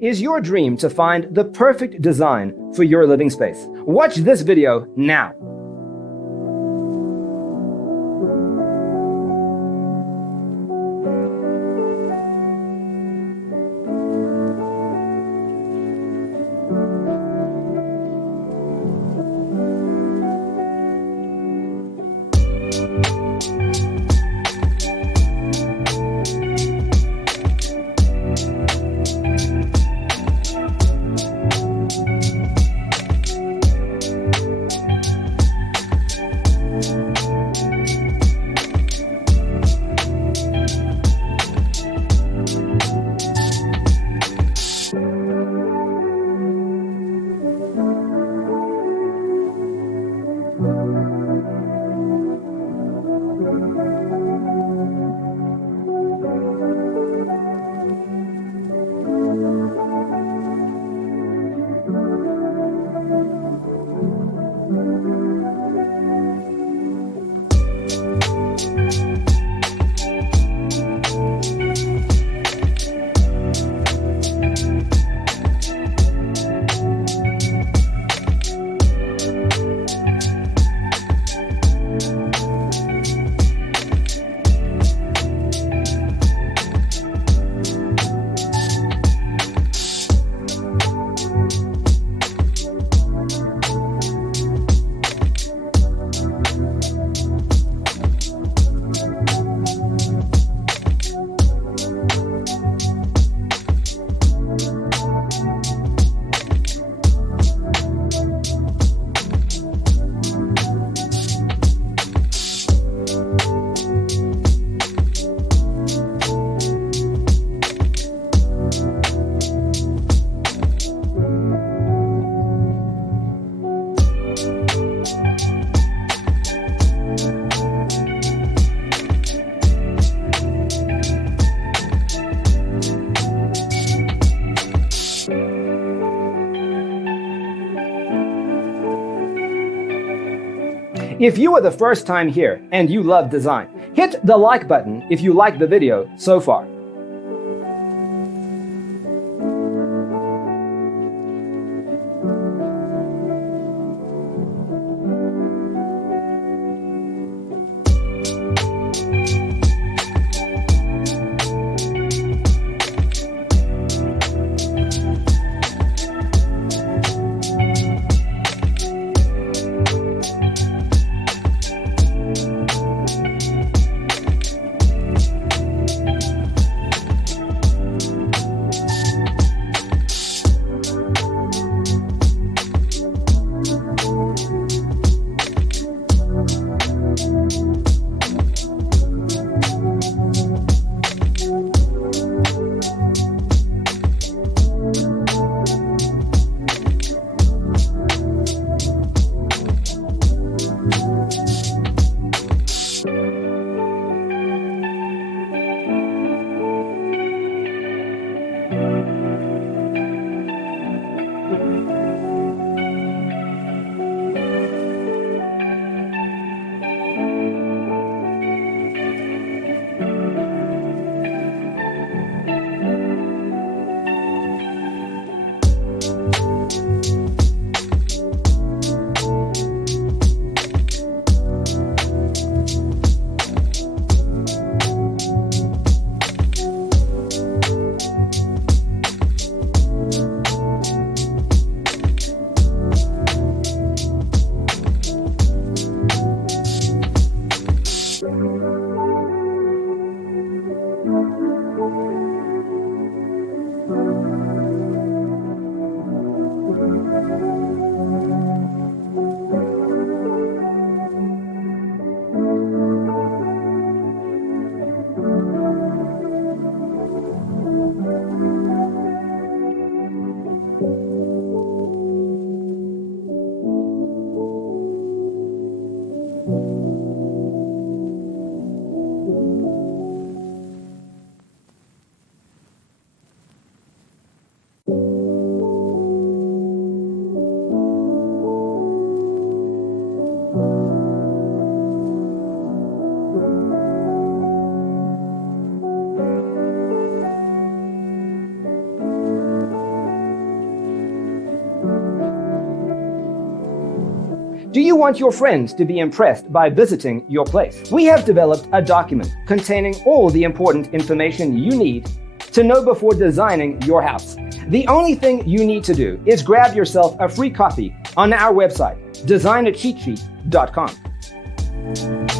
Is your dream to find the perfect design for your living space? Watch this video now. If you are the first time here and you love design, hit the like button if you like the video so far. Do you want your friends to be impressed by visiting your place? We have developed a document containing all the important information you need to know before designing your house. The only thing you need to do is grab yourself a free copy on our website, designercheatsheet.com.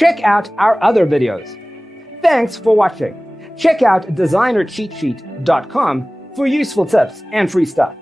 Check out our other videos. Thanks for watching. Check out designercheatsheet.com for useful tips and free stuff.